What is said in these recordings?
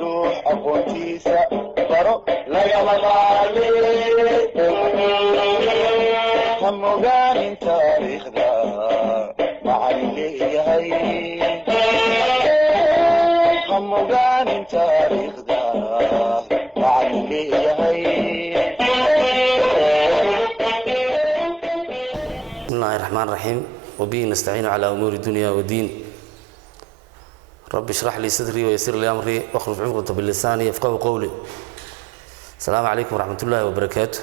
ruux aqoontiisa baro lagama maarmin ha mogaanin taariikhda macallin leeyahay ha mogaanin taariikhda macallin leeyahay. بسم الله الرحمن الرحيم وبه نستعين على أمور الدنيا والدين. رب اشرح لي صدري ويسر لي أمري واخلف عقدة باللسان يفقهوا قولي. السلام عليكم ورحمة الله وبركاته.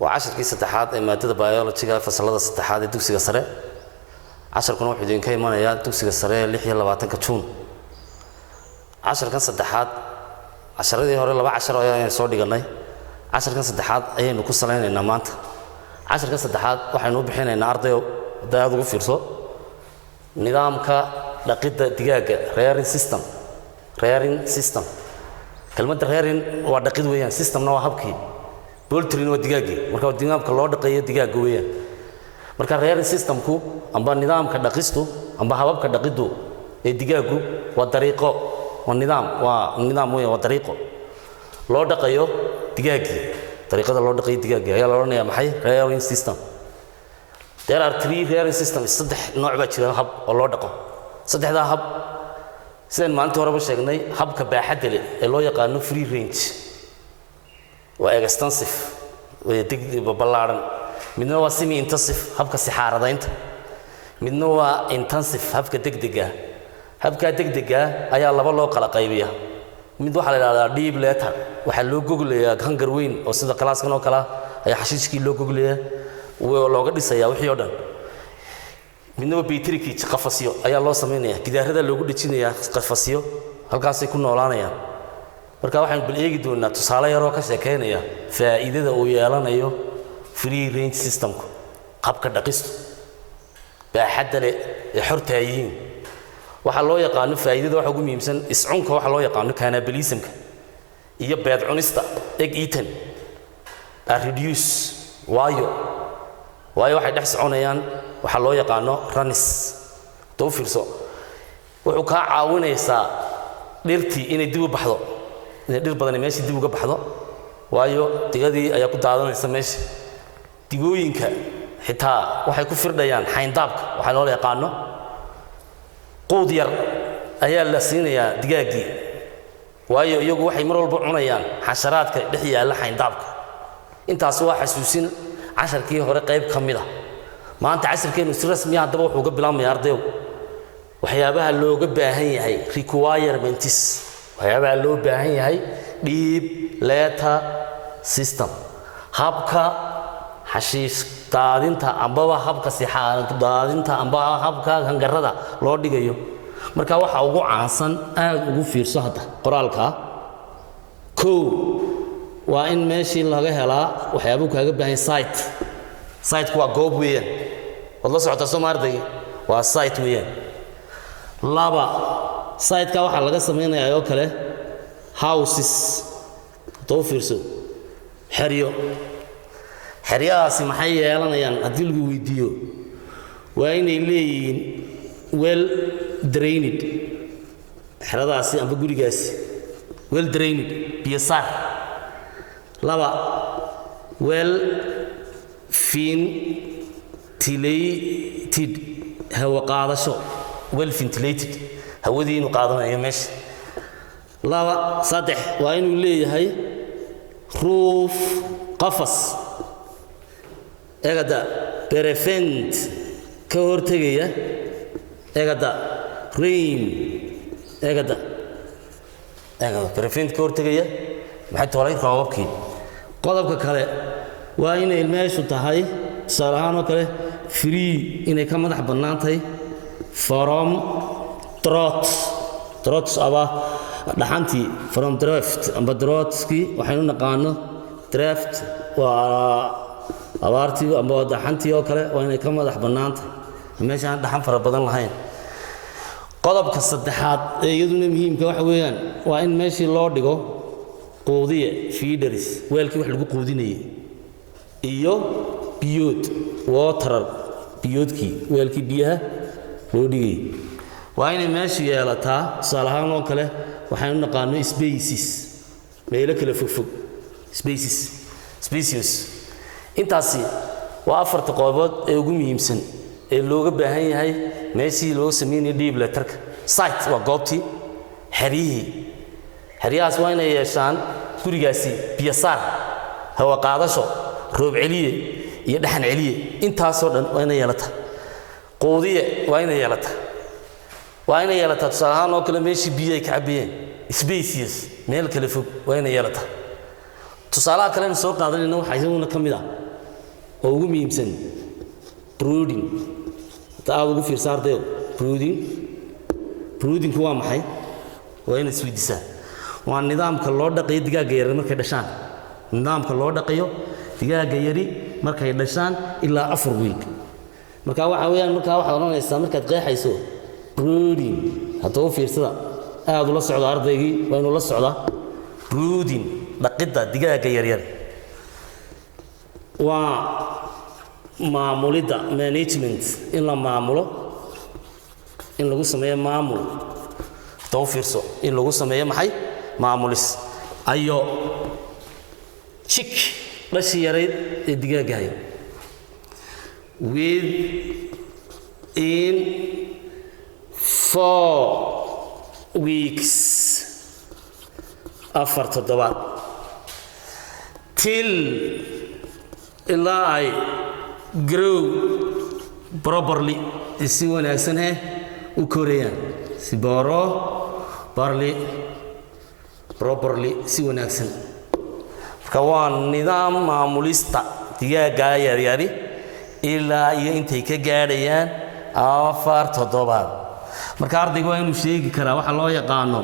وعشر كيس اتحاد مادة بيولوجيا فصلات اتحاد الدكسي السريع 10 كانوا وحدين كي ما نيا الدكسي السريع اللي هي 20 كتشون 10 كان اتحاد 10 دي هوري 10 ayaa soo dhiganay 10 kan saddexaad ayaynu ku saleynaynaa maanta 10 kan saddexaad waxaynu u bixinaynaa ardayo daad ugu fiirso nidaamka dhaqidda digaaga rearing system kelmadda rearing waa dhaqid weeyaan systemna waa habkii poultry waa digaagii marka nidaamka loo dhaqayo digaaga weeyaan marka rearing systemku amba nidaamka dhaqistu amba hababka dhaqiddu ee digaagu waa dariiqo nidaam weeyaan waa dariiqo loo dhaqayo digaagii طريقة الله دقيق دقيقة يلا ورني محي rearing system. There are 3 rearing systems. صدق نوع بتشيله هب الله دقه. صدق هذا هب. سين ما أنت ورا بشجني هب كباحد اللي يقانو free range. وextensive ويدق ببلارن. من هو semi intensive هب كسحارة ده أنت. من هو intensive هب كدقدقة. هب كدقدقة أي الله بالله قلق قيبية. mid waxa la yiraahdaa deep letter waxa loo googleeyaa hangar weyn oo sida classkan oo kala ay xashiiskii loo googleeyaa oo looga dhisayaa wixii oo dhan midna battery kii qafasiyo ayaa loo sameeyaa gidaarada loogu dhijinayaa qafasiyo halkaas ay ku noolaanayaan marka waxaan bil eegi doonaa tusaale yar oo ka sheekeynaya faa'iidada uu yeelanayo free range systemku qabka dhaqistu baaxadda leh ee xortaayiin waxa loo yaqaan faa'iidada waxa ugu muhiimsan iscunka waxa loo yaqaan cannibalismka iyo beed cunista egg eaten reduce waayo waxay dhex soconayaan waxa loo yaqaan runs tawfiirso wuxuu ka caawinaysaa dhirtii inay dib u baxdo inay dhir badan meeshii dib uga baxdo waayo digadii ayaa ku daadanaysa meeshii digooyinka xitaa waxay ku firdhayaan xayndaabka waxa loo yaqaan quud yar ayaa la siinayaa digaagii waayo iyagu waxay mar walba cunayaan xasharaadka dhex yaala xayndaabka intaas waa xasuusin 10kii hore qayb kamid ah maanta 10keenu si rasmi ah daba wuxuu ga bilaabmay ardayo waxyaabaha looga baahan yahay requirements waxyaabaha loo baahan yahay deep letter system habka xashiis daadinta amba habka sixaanad daadinta amba habka hangarada loo dhigayo marka waxa ugu caansan aad ugu fiirso hadda qoraalka waa in meeshii laga helaa waxyaabo kaaga baahan site waa goob weeyaan wada socota Soomaaliday waa site weeyaan laba site-ka waxa laga sameeyaa oo kale houses too fiirso xeryahaasi maxay yeelanayaan haddii lagu weydiiyo waa inay leeyihiin well drained xeradaasi amba gurigaasi well drained biyo saar laba well ventilated hawo qaadasho well ventilated hawadii inuu qaadanayo meesha laba saddex waa inuu leeyahay roof qafas egada prevent ka hortagaya egada rain egada prevent ka hortagaya maxay toolay roobabkii qodobka kale waa inay meeshu tahay salaano kale free inay ka madax bannaantahay from drought aba dhaxantii from draft amba droughtski waxaynu naqaano draft waa abaartii amba dhaxantii oo kale waa inay ka madax bannaantahay meesha aan dhaxan fara badan lahayn qodobka saddexaad ee iyaduna muhiimka waxa weeyaan waa in meeshii loo dhigo quudiye feeders weelkii wax lagu quudinayay iyo biyood water biyoodkii weelkii biyaha loo dhigay waa inay meeshu yeelataa tusaale ahaan oo kale waxaynu naqaano spaces meelo kala fogfog spaces intaasi waa afarta qodobod ee ugu muhiimsan ee looga baahan yahay meeshii loo sameeyay deep letterka site waa goobtii xeryahaas waa inay yeeshaan gurigaasi biyasaar hawa qaadasho roob celiye iyo dhaxan celiye intaasoo dhan waa inay yeelataa qoodiye waa inay yeelataa tusaale ahaan oo kale meeshii biyo ay ka cabiyeen spaces meel kale fog waa inay yeelataa tusaalaha kalena soo qaadanayna waxaa isaguna ka mid ah oo ugu muhiimsan brooding aad ugu fiirsa ardayo broodingku waa maxay waa in isweydiisaa waa nidaamka loo dhaqayo digaaga yar markay dhashaan nidaamka loo dhaqayo digaaga yari markay dhashaan ilaa 4 week marka waxa weeyaan marka waxa oranaysaa markaad qeexayso brooding hadda u fiirsada aad ula socdo ardaygii waa inuu la socdaa brooding dhaqidda digaaga yar waa maamulidda management in la maamulo in lagu sameeyo maamul hadda u fiirso in lagu sameeyo maxay maamulis ayo chick dhashii yarayd ee digaagahay within 4 weeks afar toddobaad till ilaa ay grow properly si wanaagsan u korayaan si properly si wanaagsan marka waa nidaam maamulista digaaga yaryari ilaa iyo intay ka gaadhayaan afar toddobaad marka ardaygu waa inuu sheegi karaa waxa loo yaqaano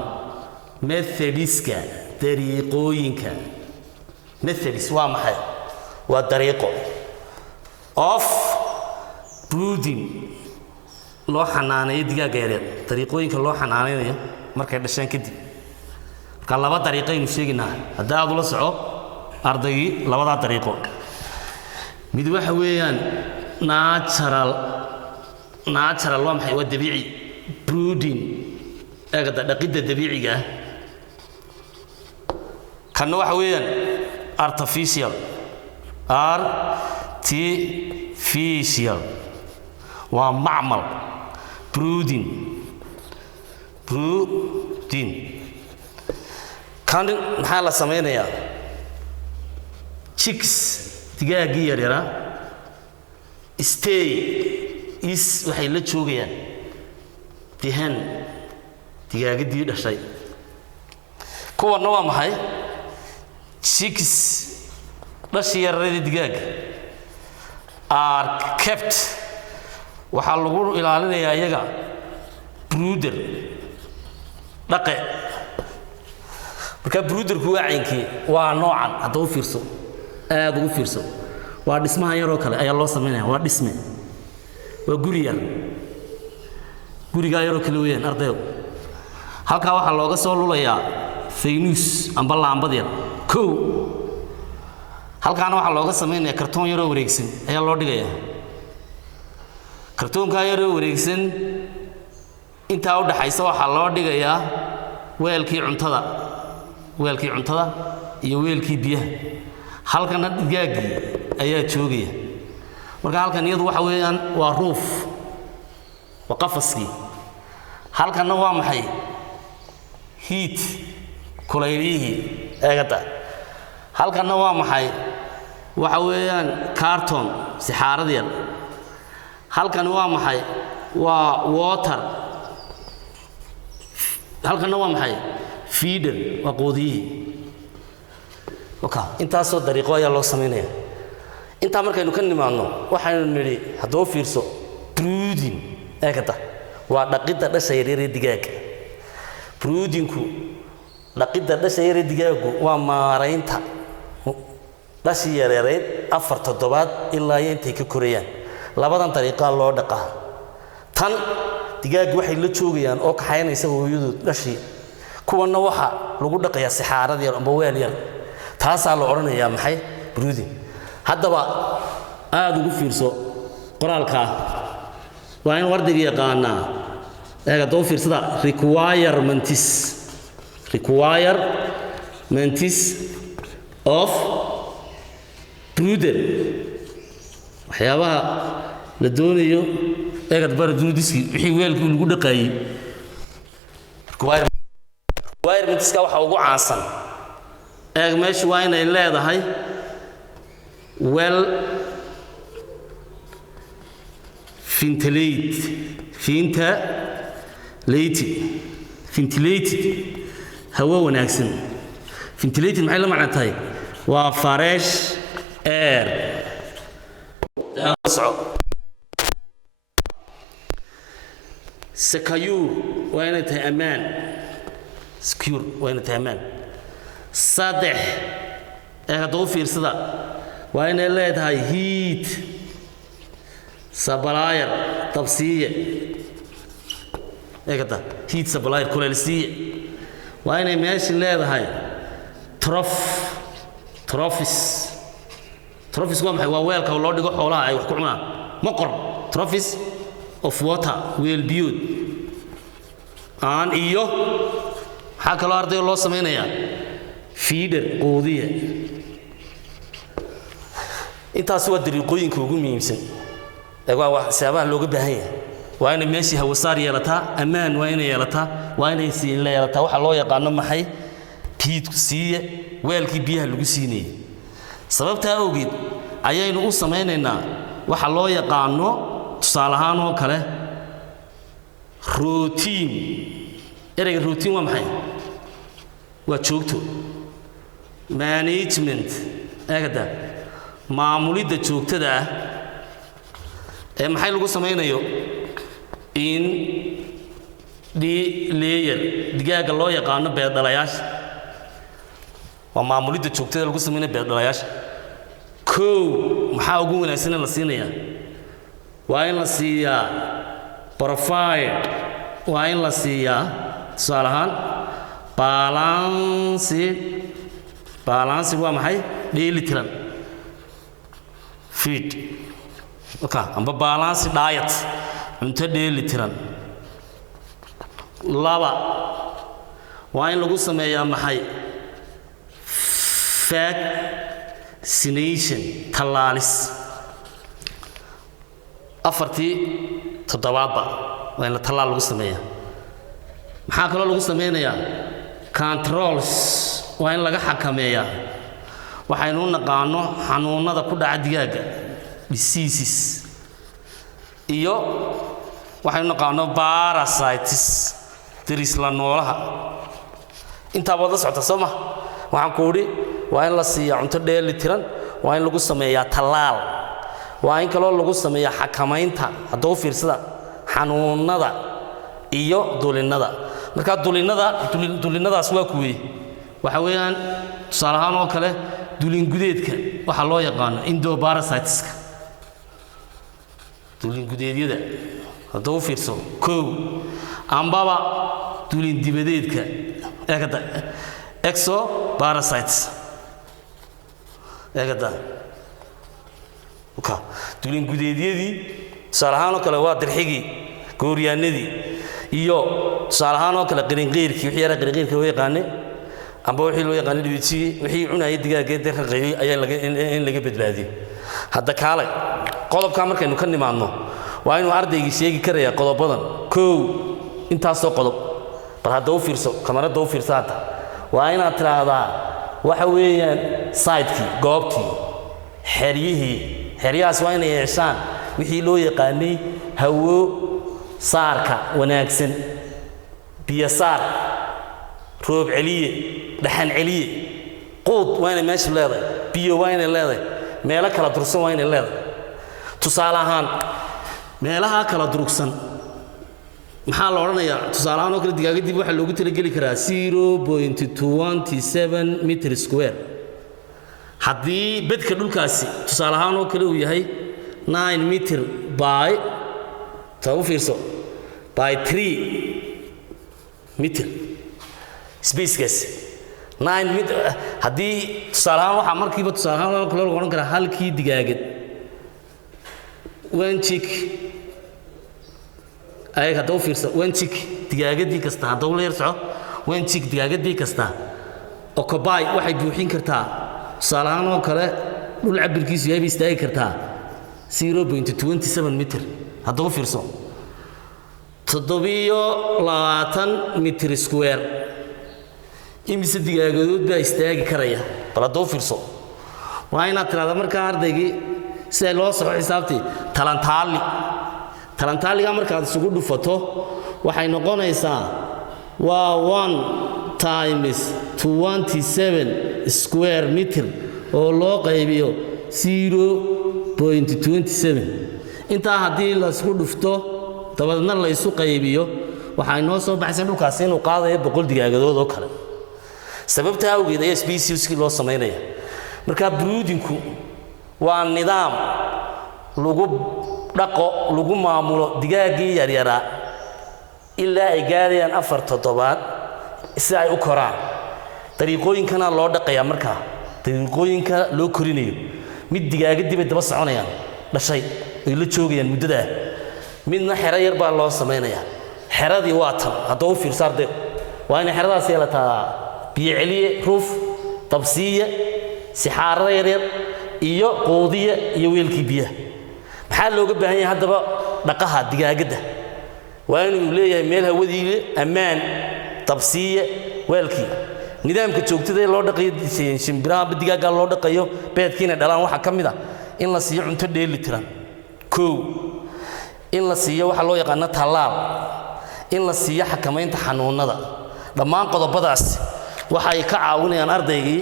methodiska dariiqooyinka methods waa maxay waa dariiqo of brooding loo xanaaneeyo digaaga yaryar dariiqooyinka loo xanaaneynayo markay dhashaan kadib marka laba dariiqo aynu sheegaynaa hadda aad ula soco ardaygii labadaa dariiqo mid waxa weeyaan natural waa maxay waa dabiici brooding eegada dhaqidda dabiiciga ah kanna waxa weeyaan artificial waa macmal brooding kan maxaa la samaynayaa chicks digaaggii yaryaraa stay is waxay la joogayaan dihan digaagadii dhashay kuwanna waa maxay chicks dhashii yarareedii digaaga are kept waxaa lagu ilaalinayaa iyaga brooder dhaqe marka brooderku waa caynkii waa noocan hadda u fiirso aad ugu fiirso waa dhismaha yaroo kale ayaa loo samaynaya waa dhisme waa guri yar gurigaa yaroo kale weeyaan ardayo halkaa waxaa looga soo lulayaa faynuus amba laambad yar kow halkaana waxaa looga samaynayaa kartoon yaroo wareegsan ayaa loo dhigayaa kartoonkaa yaroo wareegsan intaa u dhaxaysa waxaa loo dhigayaa weelkii cuntada iyo weelkii biyaha halkana digaaggii ayaa joogaya marka halkan iyadu waxa weeyaan waa ruuf waa qafaskii halkanna waa maxay heat kulaylihii eegada halkanna waa maxay waxa weeyaan carton sixaarad yar halkan waa maxay waa water halkanna waa maxay feeder waa qoodiyihii intaasoo dariiqo ayaa loo samaynaya intaa markaynu ka nimaadno waxaynu nidhi haddoo fiirso brooding eegada waa dhaqidda dhasha yaryaree digaaga broodingku dhaqidda dhasha yaryaree digaagu waa maaraynta dhashii yareereed afar toddobaad ilaa iyo intay ka korayaan labadan dariiqaa loo dhaqaa tan digaaggu waxay la joogayaan oo kaxaynaysa hooyadood dhashii kuwanna waxa lagu dhaqayaa sixaarad yar amba weel yar taasaa la odhanayaa maxay brooding haddaba aad ugu fiirso qoraalkaa waa in ardayga yaqaanaa eega doo fiirsada requirements of brooder waxyaabaha la doonayo eegad baraduudiski wixii weelkii lagu dhaqaayay requirementska waxa ugu caansan eeg meesha waa inay leedahay well ventilated hawo wanaagsan ventilated maxay la macno tahay waa fresh air secure waa inay tahay ammaan secure waa inay tahay ammaan saddex ee hadduu fiirsada waa inay leedahay heat supplier tabsiye eegata heat supplier kuleelsiye waa inay meesha leedahay trophies waa maxay waa weelka loo dhigo xoolaha ay wax ku cunaan maqor trophies of water weel biyuud aan iyo maxaa kaloo ardayga loo samaynayaa feeder quudiya intaas waa dariiqooyinka ugu muhiimsan waa wax saabaha looga baahan yahay waa inay meeshii hawasaar yeelataa ammaan waa inay yeelataa waa inay yeelataa waxa loo yaqaano maxay biid siiye weelkii biyaha lagu siinayay sababtaa awgeed ayaynu u samaynaynaa waxa loo yaqaano tusaale ahaan oo kale routine ereyga routine waa maxay waa joogto management eegada maamulidda joogtada ah ee maxay lagu samaynayo in layer digaaga loo yaqaano beerdhalayaasha waa maamulidda joogtada lagu samaynayo beerdhalayaasha kow maxaa ugu wanaagsan la siinayaa waa in la siiyaa profile waa in la siiyaa tusaale ahaan balance waa maxay dheelitiran feed amba balance diet cunto dheelitiran laba waa in lagu sameeyaa maxay vaccination tallaalis afartii toddobaadba waa in la tallaal lagu sameeyaa maxaa kaloo lagu sameynayaa controls waa in laga xakameeyaa waxaynu u naqaano xanuunada ku dhaca digaaga diseases iyo waxaynu naqaano parasites darisla noolaha intaa wada socota soo ma waxaan ku udhi waa in la siiyaa cunto dheelitiran waa in lagu sameeyaa tallaal waa in kaloo lagu sameeyaa xakamaynta hadduu fiirsada xanuunada iyo dulinnada marka dulinnadaas waa kuwee waxa weeyaan tusaale ahaan oo kale dulingudeedka waxaa loo yaqaano endoparasiteska dulingudeedyada hadduu fiirso kow ambaba dulindibadeedka eegada exoparasites eegada dulingudeedyadii tusaale ahaan oo kale waa dirxigii gooryaanadii iyo tusaale ahaan oo kale qirinqeyrkii wixii yara qirinqeyrka loo yaqaanay amba wixii loo yaqaanay dhibicii wixii cunayay digaaga ee raqeeyay ayaa in laga badbaadiyo hadda kaale qodobka markaynu ka nimaadno waa inuu ardaygii sheegi karayaa qodobadan kow intaasoo qodob bal hadda u fiirso kamarada u fiirso hadda waa inaad tiraahdaa waxa weeyaan saytkii goobtii xeryahaas waa inay yeeshaan wixii loo yaqaanay hawo saarka wanaagsan biyo saar roob celiye dhaxan celiye quud waa inay meesha leedahay biyo waa inay leedahay meelo kala durugsan waa inay leedahay tusaale ahaan meelaha kala durugsan maxaa la odhanayaa tusaale ahaan oo kale digaagadib waxaa loogu talageli karaa 0.27 meter square haddii bedka dhulkaasi tusaale ahaan oo kale uu yahay 9 meter by taa u fiirso by 3 meter spacekaas 9 meter haddii tusaale ahaan waxaa markiiba tusaale ahaan oo kale lagu odhan karaa halkii digaagad one chick ayaga hadda u fiirsa one chick digaagadii kasta hadda u leer soco one chick digaagadii kasta occupy waxay buuxin kartaa salaano kale dhul cabirkiisu yahay istaagi kartaa 0.27 mitir hadda u fiirso 720 mitir square imise digaagadood baa istaagi karaya bal hadda u fiirso waa inaad tiraahdo markaa ardaygii si loo soco xisaabtii talantaaliga markaad isugu dhufato waxay noqonaysaa waa 1 times 27 square meter oo loo qaybiyo 0.27 intaa haddii la isku dhufto dabadna la isu qaybiyo waxay noo soo baxaysaa dhulkaas inuu qaadayo 100 digaagadood oo kale sababta awgeed ay species-kii loo sameynaya marka broodinku waa nidaam lagu dhaqo lagu maamulo digaagii yaryara ilaa ay gaarayaan 4 toddobaad si ay u koraan dariiqooyinkana loo dhaqayaa markaa dariiqooyinka loo korinayo mid digaagadii bay daba soconayaan dhashay ay la joogayaan muddada midna xero yar baa loo sameynayaa xeradii waa tan hadda u fiirsaarde waa in xeradaas yeelataa biyo celiye roof tabsiye sixaarada yaryar iyo qoodiye iyo weelkii biyaha maxaa looga baahan yahay haddaba dhaqaha digaagadda waa inuu leeyahay meel hawadii ammaan tabsiye weelkii nidaamka joogtada ee loo dhaqayo shimbiraha digaaga loo dhaqayo beedkiina dhalaan waxa kamid ah in la siiyo cunto dheeli tiran in la siiyo waxa loo yaqaan talaal in la siiyo xakamaynta xanuunada dhammaan qodobadaas waxay ka caawinayaan ardaygii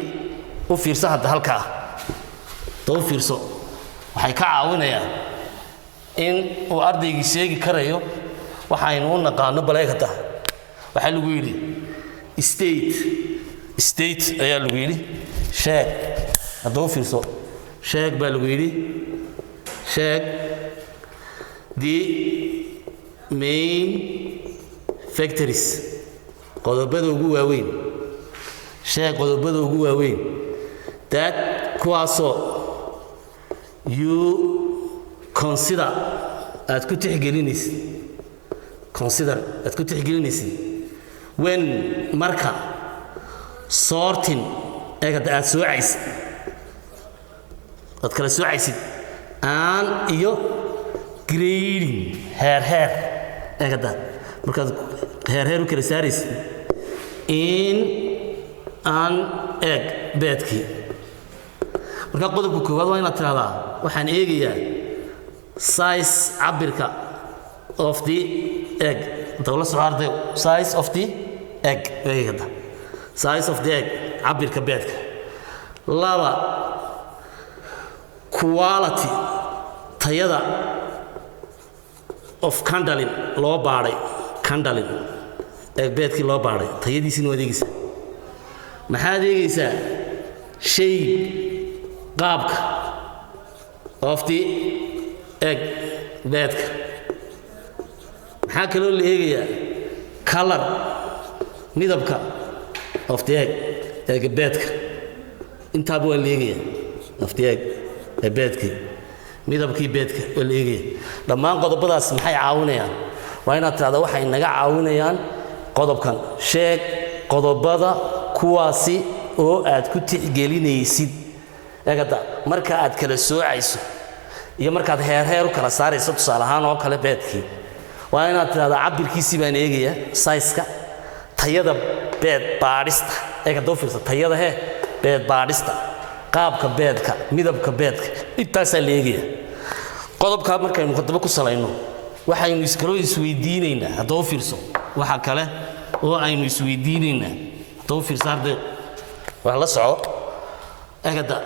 u fiirso hadda halkaa u fiirso waxay ka caawinayaan in uu ardaygii sheegi karayo waxaynu u naqaano baleegada waxa lagu yiri state ayaa lagu yiri sheeg hadda u fiirso sheeg baa lagu yiri sheeg the main factories qodobada ugu waaweyn sheeg qodobada ugu waaweyn that kuwaasoo you consider aad ku tixgelinaysid when marka sorting eegada aad soocaysid aad kala soocaysid aan iyo grading heer eegada markaad heer u kala saaraysid in an egg beedkii marka qodobka koowaad waa inaad tiraahdaa waxaan eegayaa size cabirka of the egg dawla socodda size of the egg eegada size of the egg cabirka beedka laba quality tayada of candling loo baaray candling egg beedkii loo baaray tayadiisina waa adeegaysaa maxaad eegaysaa shay qaabka of the egg beedka maxaa kaloo la eegayaa color midabka of the egg beedka intaaba waa la eegayaa of the egg beedkii midabkii beedka waa la eegayaa dhammaan qodobadaas maxay caawinayaan waa inaad tiraahdaa waxay naga caawinayaan qodobkan sheeg qodobada kuwaasi oo aad ku tixgelinaysid eegada marka aad kala soocayso iyo markaad heer u kala saarayso tusaale ahaan oo kale beedkii waa inaad tiraahdaa cabirkiisii baan eegayaa size-ka tayada beed baadhista eegada u fiirsa tayada beed baadhista qaabka beedka midabka beedka intaasaa la eegayaa qodobkaa markaynu muqadamo ku salayno waxaynu iskaloo isweydiinaynaa hadda u fiirso waxa kale oo aynu isweydiinaynaa hadda u fiirsa arday wax la soco eegada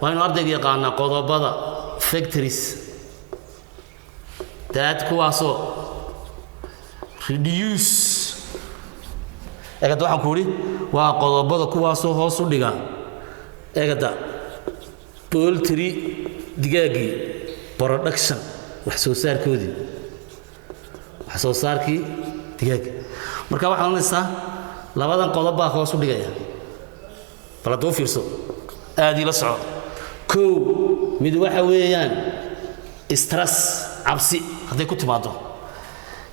waa inuu ardayga yaqaanaa qodobada factories that kuwaasoo reduce eegada waxaan ku idhi waa qodobada kuwaasoo hoos u dhiga eegada poultry digaaggii production wax soo saarkii digaagga marka waxaad oranaysaa labadan qodob baa hoos u dhigaya bal hadduu fiirso aad ila soco kow mid waxa weeyaan stress cabsi hadday ku timaado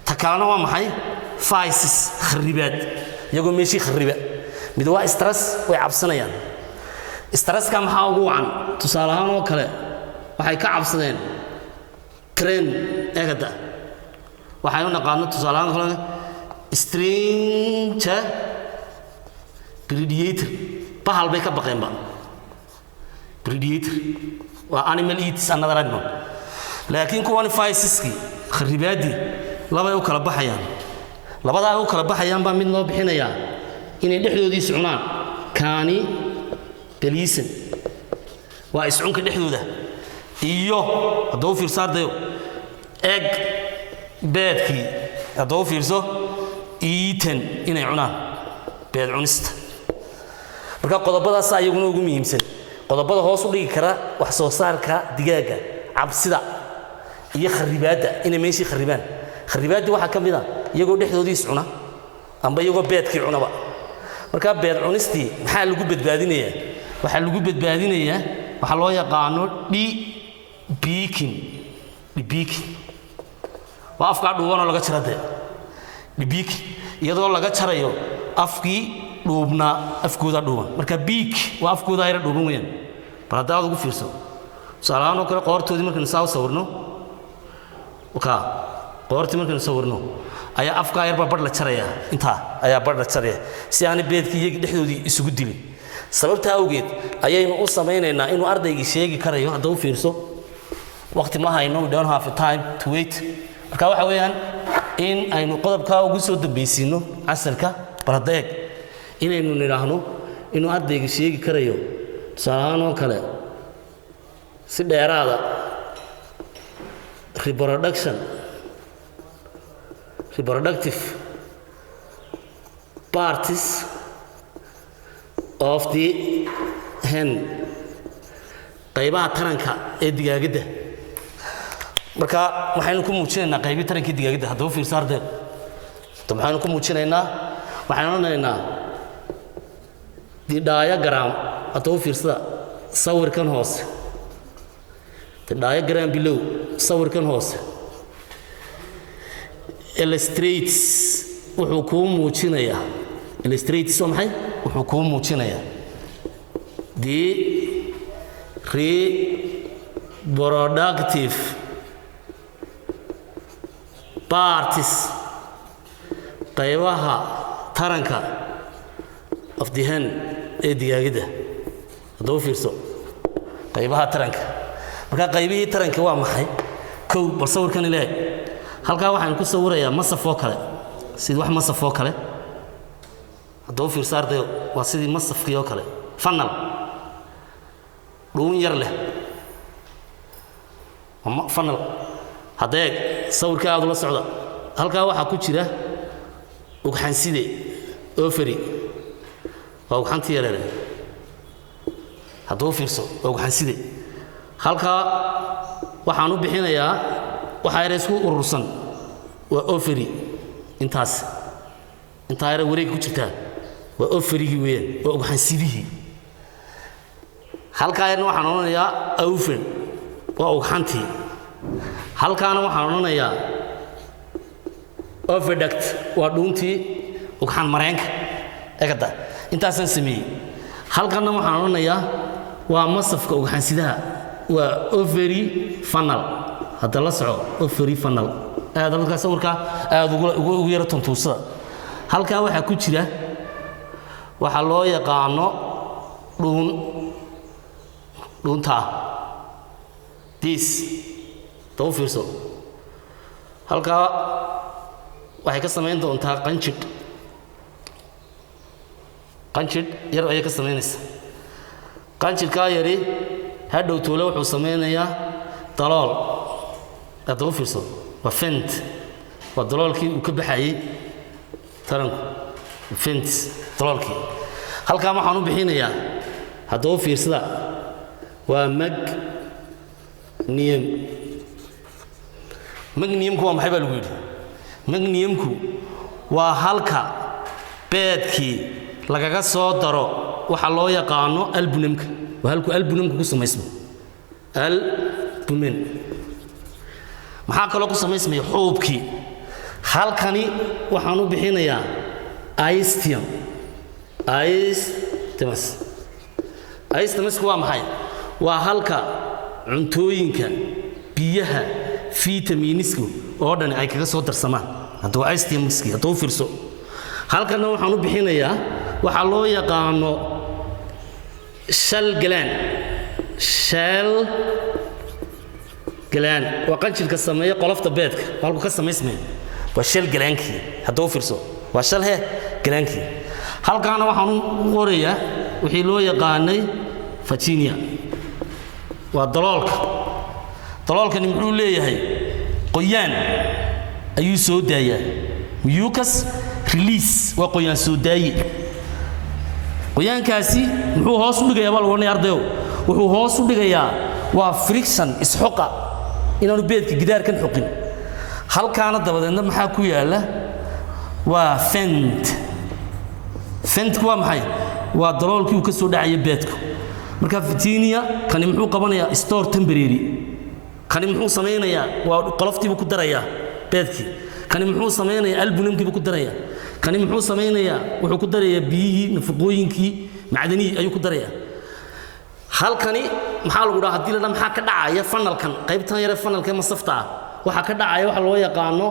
takalana waa maxay physis kharibaad iyagoo meeshii khariba mid waa stress way cabsanayaan stresska maxaa ugu wacan tusaale ahaan oo kale waxay ka cabsadeen crane eegada waxay u naqaano tusaale ahaan kale strange predator bahal bay ka baqeenba predator waa animal eats another animal laakiin kuwan physiski kharibaadi laba u kala baxayaan labada u kala baxayaan baa mid loo bixinayaa inay dhexdoodii cunaan kaani daliisan waa iscunka dhexdooda iyo hadoo fiirsaardayo egg beedkii hadoo fiirso eaten inay cunaan beed cunista marka qodobadaas ayaguna ugu muhiimsan qodobada hoos u dhigi kara wax soo saarka digaaga cabsida iyo kharibaada inay meeshii kharibaan kharibaadi waxa kamid ah iyagoo dhexdoodii cuna amba iyagoo beedkii cunaba marka beed cunistii maxaa lagu badbaadinayaa waxa lagu badbaadinayaa waxa loo yaqaano debeaking waa afka dhuubana laga jarade debeaking iyadoo laga jarayo afkii dhuubna afkooda dhuuban marka beak waa afkooda ay dhuuban weeyaan baradaad ugu fiirso salaano kale qoortoodii markaan saaw sawirno qoortii markaan sawirno ayaa afka yarba bar la jaraya inta ayaa bar la jaraya si aan beedkii iyaga dhexdoodii isugu dilin sababta awgeed ayaynu u sameeynaynaa inuu ardaygii sheegi karayo hadda u fiirso waqti ma hayno we don't have time to wait marka waxa weeyaan in aynu qodobka ugu soo dambeysino asalka baradeeg inaynu niraahno inuu ardaygii sheegi karayo salaano kale si dheeraada reproductive parts of the hen qaybaha taranka ee digaagadda marka waxaynu ku muujinaynaa qaybaha taranka ee digaagadda hadda u fiirsaarde waxaynu ku muujinaynaa waxaynu oranaynaa the diagram hadda u fiirsada sawirkan hoose the diagram below sawirkan hoose illustrates wuxuu ku muujinayaa illustrates waa maxay wuxuu ku muujinayaa the reproductive parts qaybaha taranka of the hen ee digaagadda hadda u fiirso qaybaha taranka marka qaybihii taranka waa maxay kow bal sawirkan ilaahay halkaa waxaan ku sawirayaa masaf oo kale sidii wax masaf oo kale hadda u fiirsaardayo waa sidii masafkii oo kale funnel dhuun yar leh funnel hadda eeg sawirka aad ula socda halkaa waxaa ku jira ugxanside ovary waa ugxantii yareere hadda u fiirso waa ugxanside halkaa waxaan u bixinayaa waxa yar isku urursan waa ovary intaas inta yar wareeg ku jirta waa ovary-gi weeyaan waa ugxansidihii halkaa yarna waxaan oranayaa oven waa ugxantii halkaana waxaan oranayaa oviduct waa dhuuntii ugxan mareenka eegada intaasaan sameeyey halkana waxaan oranayaa waa masafka ugxansidaha waa ovary funnel hadda la soco ovary funnel aad halka sawirka aad ugu yara tuntuusada halka waxa ku jira waxa loo yaqaano dhuunta this tawfiirso halka waxay ka sameyn doontaa qanjid yar ay ka sameynaysaa qanjidka yari hadhow toole wuxuu sameynayaa dalool hadda u fiirso waa fent waa daloolkii uu ka baxayay taranku fent daloolkii halkaa waxaan u bixinayaa hadda u fiirsada waa magniyamku waa maxay baa lagu yidhi magniyamku waa halka beedkii lagaga soo daro waxa loo yaqaano albunamka waa halku albunamku ku samaysmo albumin maxaa kaloo ku samaysmaya xuubkii halkani waxaan u bixinayaa isthmus isthmus waa maxay waa halka cuntooyinka biyaha fitamiinisku oo dhan ay kaga soo darsamaan hadduu isthmuski hadduu fiirso halkana waxaan u bixinayaa waxa loo yaqaano shell gland waa qanjirka sameeya qolofta beedka halku ka samaysmay waa shell glandkii hadduu fiirso waa shell glandkii halkaana waxaan u qorayaa wixii loo yaqaanay vagina waa daloolkani muxuu leeyahay qoyaan ayuu soo daayaa mucus release waa qoyaan soo daayi qoyaankaasi muxuu hoos u dhigayaa bal warnay ardayo wuxuu hoos u dhigayaa waa friction isxoqa inaanu beedka gidaarkan xoqin halkaana dabadeedna maxaa ku yaala waa fentku waa maxay waa daloolkii uu ka soo dhacaya beedku marka vagina kani muxuu qabanayaa store temporary kani muxuu samaynayaa waa qoloftiibu ku darayaa beedkii kani muxuu samaynayaa albumkiibu ku darayaa kani muxuu samaynayaa wuxuu ku darayaa biyihii nafaqooyinkii macdanihii ayuu ku darayaa halkani maxaa lagu dhahaa haddii la maxaa ka dhacaya funnelkan qaybtan yare funnelka masafta ah waxaa ka dhacaya waxa loo yaqaano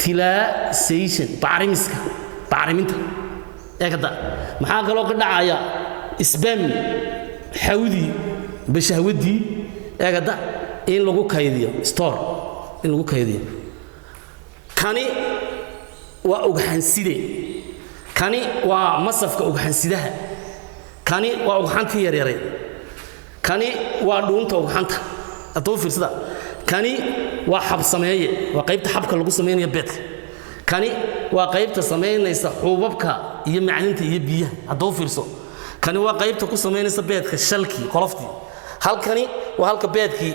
fertilization bacriminta eegada maxaa kaloo ka dhacaya sperm xawdii bashahwadii eegada in lagu kaydiyo store in lagu kaydiyo kani waa ugxanside kani waa masafka ugxansidaha kani waa ugxanta yaryare kani waa dhuunta ugxanta hadduu fiirsada kani waa xab sameeye waa qaybta xabka lagu sameynaya beedka kani waa qaybta sameynaysa xuubabka iyo macdinta iyo biyaha hadduu fiirso kani waa qaybta ku sameynaysa beedka shalkii qoloftii halkani waa halka beedkii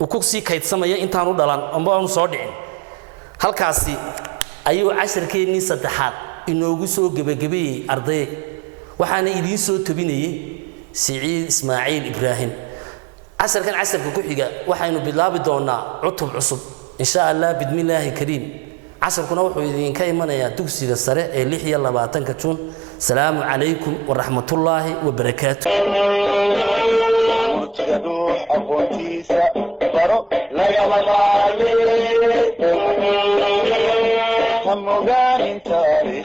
uu ku sii kaydsamaya intaan u dhalan amba aanu soo dhicin halkaasi ayuu casharkeennii saddexaad inoogu soo gebagabeeyey ardaye waxaana idiin soo tobinayey siciid ismaaciil ibraahim casharkan casharka ku xiga waxaynu bilaabi doonaa cutub cusub insha allah bidmillaahi kariim casharkuna wuxuu idinka imanayaa dugsiga sare ee 26 juun salaamu calaykum waraxmatullaahi wabarakaatu ruux aqoontiisa baro lagama maarmi ha mogaanin taariikh